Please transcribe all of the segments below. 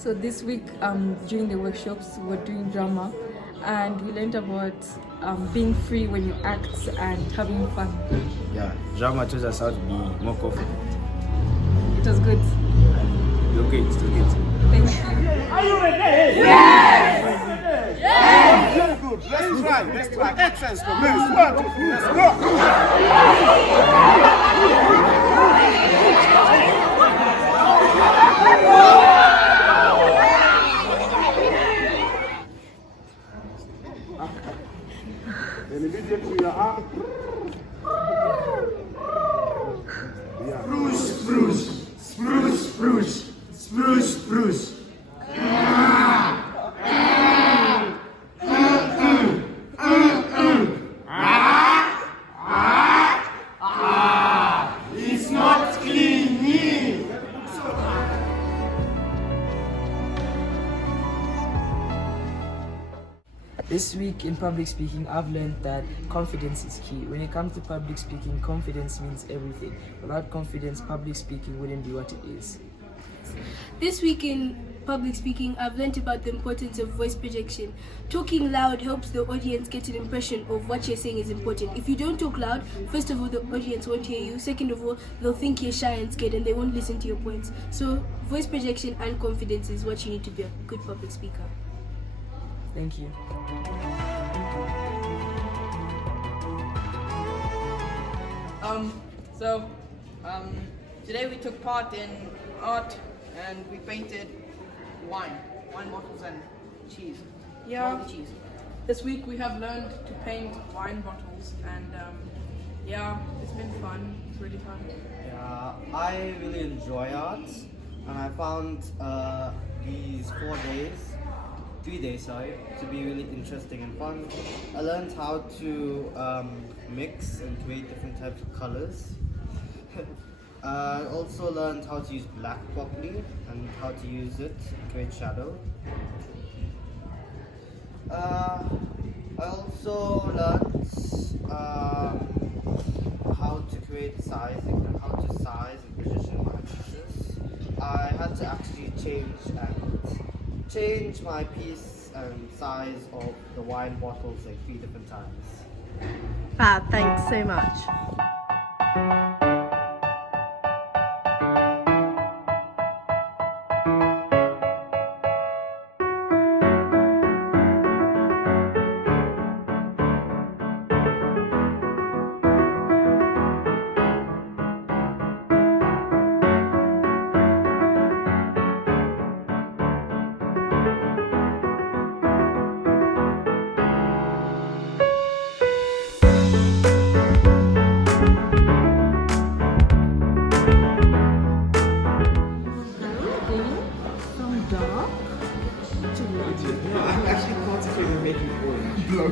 So this week, during the workshops, we're doing drama, and we learned about being free when you act and having fun. Yeah, drama taught us how to be more confident. It was good. You're great, you're great. Thank you. Are you ready? Yes! Yes! Very good. Let's try. Excellent. Let's go. And immediately your arm. Yeah. Spruce. It's not clean. This week in public speaking, I've learned that confidence is key. When it comes to public speaking, confidence means everything. Without confidence, public speaking wouldn't be what it is. This week in public speaking, I've learned about the importance of voice projection. Talking loud helps the audience get an impression of what you're saying is important. If you don't talk loud, first of all, the audience won't hear you. Second of all, they'll think you're shy and scared and they won't listen to your points. So voice projection and confidence is what you need to be a good public speaker. Thank you. Today we took part in art and we painted wine bottles and cheese. Yeah. All the cheese. This week we have learned to paint wine bottles and it's been fun. It's really fun. Yeah, I really enjoy art and I found these 3 days, to be really interesting and fun. I learned how to mix and create different types of colors. I also learned how to use black properly and how to use it to create shadow. I also learned how to create sizing and how to size and position my pieces. I had to actually change my piece and size of the wine bottles like 3 different times. Fab, thanks so much. I'm actually concentrating making blow.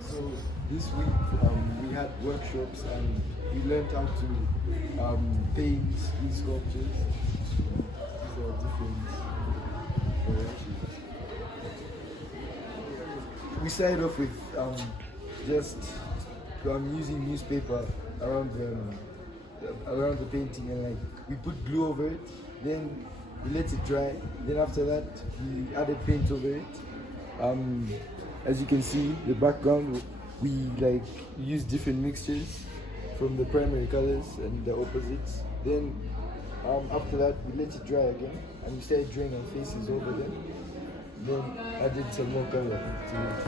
So this week we had workshops and we learned how to paint these sculptures. These are different varieties. We started off with just using newspaper around the painting, and like we put glue over it. Then we let it dry. Then after that, we added paint over it. As you can see, the background, we like use different mixtures from the primary colors and the opposites. Then after that, we let it dry again, and we started drawing our faces over them. Then added some more color to it.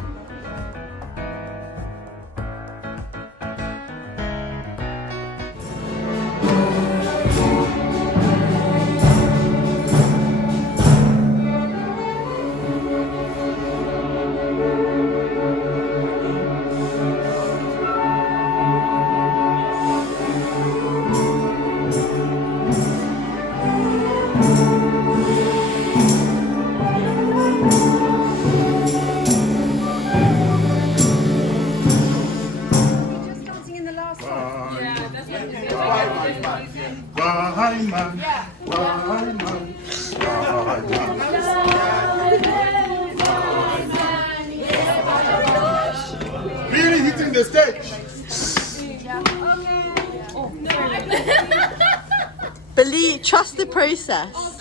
Why, man? the stage. Believe, trust the process.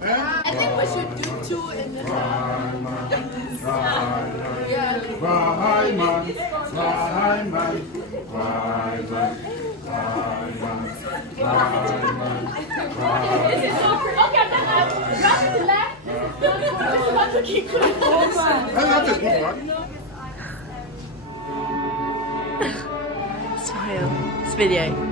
I think we should do 2 in the That's a good one. Smile. It's video.